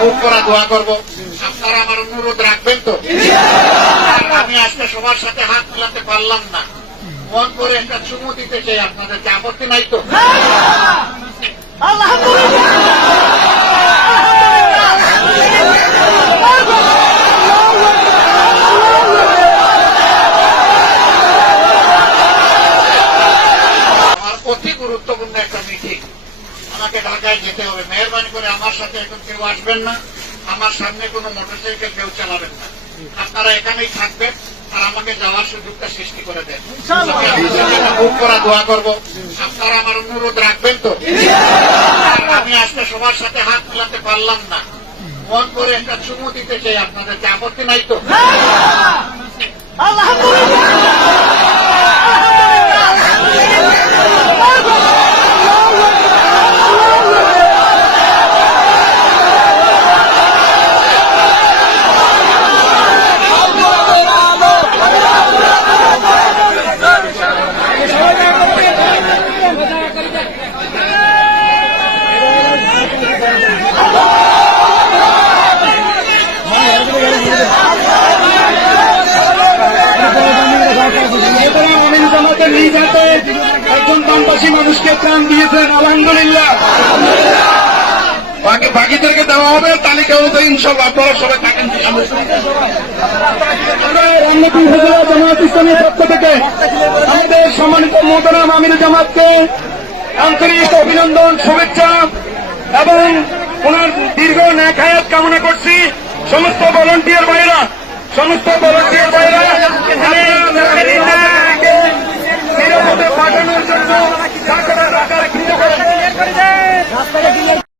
বুক করা দোয়া করব। আপনারা আমার অনুরোধ রাখবেন তো? আমি আজকে সবার সাথে হাত মিলাতে পারলাম না। মন করে একটা চুমু দিতে চাই আপনাদেরকে আপত্তি নাই তো? আমার অতি গুরুত্বপূর্ণ একটা মিটিং। আমাকে ঢাকায় যেতে হবে। মেহরবানি করে আমার সাথে এখন কেউ আসবেন না। আমার সামনে কোনো মোটরসাইকেল কেউ চালাবেন না। আপনারা এখানেই থাকবেন আর আমাকে যাওয়ার সুযোগটা সৃষ্টি করে দেন। বুক করা দোয়া করব। আপনারা আমার অনুরোধ রাখবেন তো? আমি আজকে সবার সাথে হাত মিলাতে পারলাম না। মন করে একটা চুমু দিতে চাই আপনাদেরকে আপত্তি নাই তো? বামপাসী প্রাণ দিয়েছেন আলহামদুলিল্লাহ। বাকি, বাকিদেরকে দেওয়া হবে তালিকা অনুযায়ী ইনশাল্লাহ আপনারা সবাই থাকেন জামাত ইসলামের পক্ষ থেকে আমাদের সম্মানিত মোহতারাম আমির জামাতকে আন্তরিক অভিনন্দন, শুভেচ্ছা, এবং ওনার দীর্ঘ ন্যাক কামনা করছি। সমস্ত ভলান্টিয়ার ভাইরা, সমস্ত ভলান্টিয়ার